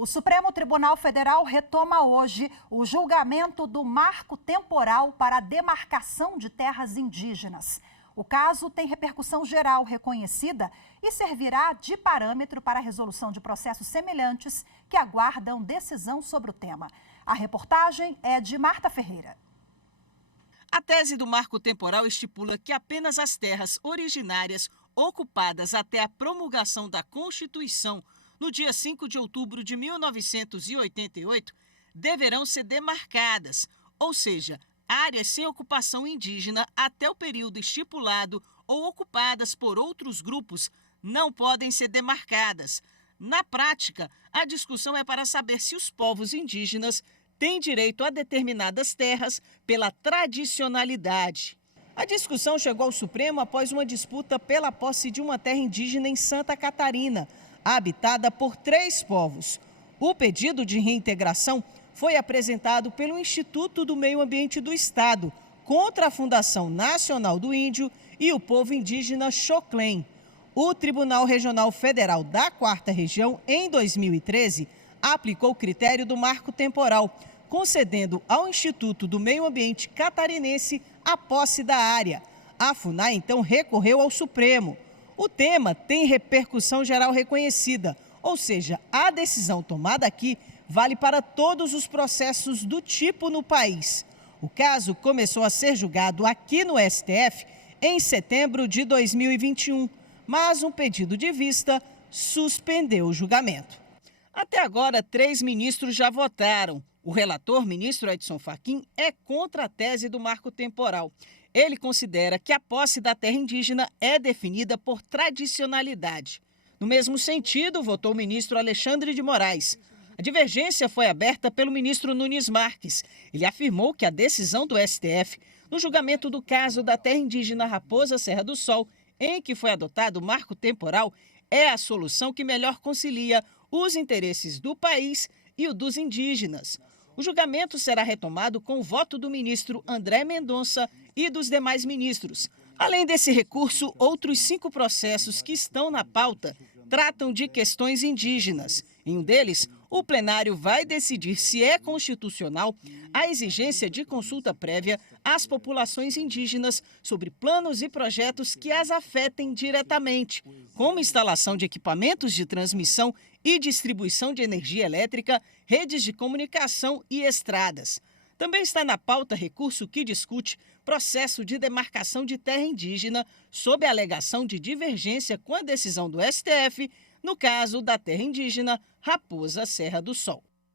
O Supremo Tribunal Federal retoma hoje o julgamento do marco temporal para a demarcação de terras indígenas. O caso tem repercussão geral reconhecida e servirá de parâmetro para a resolução de processos semelhantes que aguardam decisão sobre o tema. A reportagem é de Marta Ferreira. A tese do marco temporal estipula que apenas as terras originárias ocupadas até a promulgação da Constituição, no dia 5 de outubro de 1988, deverão ser demarcadas, ou seja, áreas sem ocupação indígena até o período estipulado ou ocupadas por outros grupos não podem ser demarcadas. Na prática, a discussão é para saber se os povos indígenas têm direito a determinadas terras pela tradicionalidade. A discussão chegou ao Supremo após uma disputa pela posse de uma terra indígena em Santa Catarina, habitada por 3 povos. O pedido de reintegração foi apresentado pelo Instituto do Meio Ambiente do Estado contra a Fundação Nacional do Índio e o povo indígena Xoclém. O Tribunal Regional Federal da 4ª Região, em 2013, aplicou o critério do marco temporal, concedendo ao Instituto do Meio Ambiente catarinense a posse da área. A FUNAI, então, recorreu ao Supremo. O tema tem repercussão geral reconhecida, ou seja, a decisão tomada aqui vale para todos os processos do tipo no país. O caso começou a ser julgado aqui no STF em setembro de 2021, mas um pedido de vista suspendeu o julgamento. Até agora, 3 ministros já votaram. O relator, ministro Edson Fachin, é contra a tese do marco temporal. Ele considera que a posse da terra indígena é definida por tradicionalidade. No mesmo sentido, votou o ministro Alexandre de Moraes. A divergência foi aberta pelo ministro Nunes Marques. Ele afirmou que a decisão do STF, no julgamento do caso da terra indígena Raposa Serra do Sol, em que foi adotado o marco temporal, é a solução que melhor concilia os interesses do país e o dos indígenas. O julgamento será retomado com o voto do ministro André Mendonça e dos demais ministros. Além desse recurso, outros 5 processos que estão na pauta tratam de questões indígenas. Em um deles, o plenário vai decidir se é constitucional a exigência de consulta prévia às populações indígenas sobre planos e projetos que as afetem diretamente, como instalação de equipamentos de transmissão e distribuição de energia elétrica, redes de comunicação e estradas. Também está na pauta recurso que discute processo de demarcação de terra indígena sob a alegação de divergência com a decisão do STF no caso da terra indígena Raposa Serra do Sol.